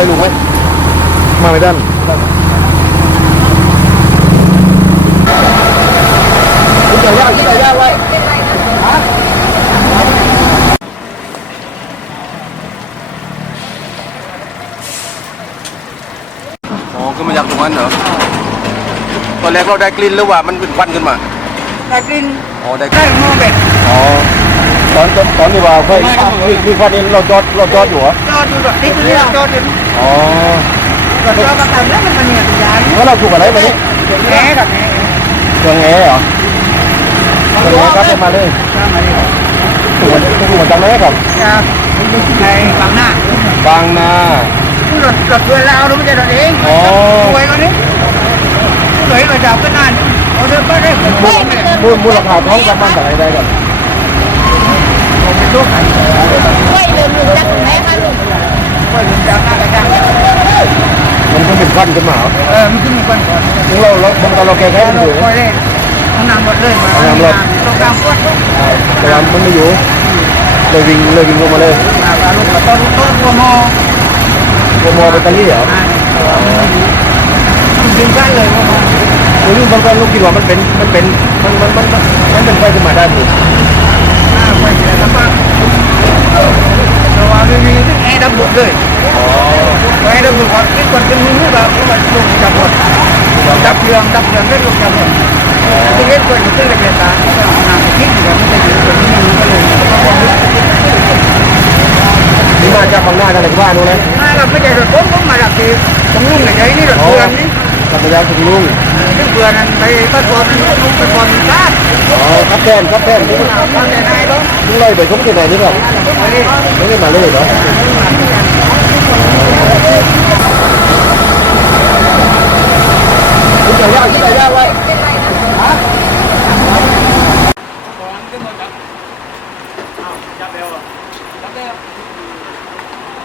มาไม่ได้คุณจะย่างที่จะย่างไว้อ๋อขึ้นมาจากตรงนั้นเหรอ ตอนแรกเราได้กลิ่นหรือว่ามันเป็นควันขึ้นมาแต่กลิ่น อ๋อได้กได้ลิ่นหม้อเบ็ดอ๋อ ตอนตอนตอนที่ว่าเฮ้ยมีมีควันนี้เราจอดเราจอดอยู่เหรอจอดอยู่แบบนี้คือเราจอดอยู่อ๋อจอดเราประกันแล้วมันมันเนี่ยสัญญาณแล้วเราถูกอะไรมาเนี่ยแง่กับแง่เครื่องแอร์เหรอเครื่องแอร์ครับมาเลยข้ามมาดิถูกถูกจังเลยครับครับในบางหน้าบางนารถรถเพื่อนเราเราไม่ใช่รถเองอ๋อรวยกว่านี้รวยมาจากก็นานเอาเดินไปได้ผมไม่ได้มูลมูลค่าท้องประมาณเท่าไหร่ได้ครับผมเป็น ลูกขันช่วยเลยมึงจักแม่มาลูกก็ยืนจากหน้าจังมันก็เป็นควันขึ้นมาเหรอเออ มันขึ้นมีคนก่อนถึงเราเราบางตอนเราแก้แค่มันอยู่คอยเล่นห้องน้ำหมดเลยมาตรงกลางก้นแต่ว่ามันไม่อยู่ เลยวิ่งเลยวิ่งลงมาเลยมาการลูกต้นต้นตัวมอโมโมแบตเตอรี่เหรอดึงกันเลยว่าหรือบางคนลูกคิดว่ามันเป็น มันเป็น มัน มัน มัน มันเป็นไฟขึ้นมาได้หรือ หน้าไปเสียลำบากแต่ว่าไม่มีที่แอ ร์ดับหมดเลยอ๋อแอร์ดับหมดก่อนที่ก่อนจะมีแบบว่าลงจับหมดดับเรืองดับเรืองได้ลงจับหมดที่เล่นก่อนจะขึ้นเลยตาน้ำคิดอยู่ไม่ได้ยินคนนี้มันก็เลยนี่มาจากฝั่งหน้าจากไหนบ้านนู้นเลยมาเราไม่ใช่รถผมผมมาดับที่ผมลุงไหนใจนี่รถเพื่อนนี่กัปยานถึงลุงที่เพื่อนนั้นไปบ้านบอลลุงไปบอลบ้านอ๋อครับแทนครับแทนนี่บ้านไหนไหนต้องลุงเลยไปชมที่ไหนนี่ครับไปไม่ได้มาเลยเหรอ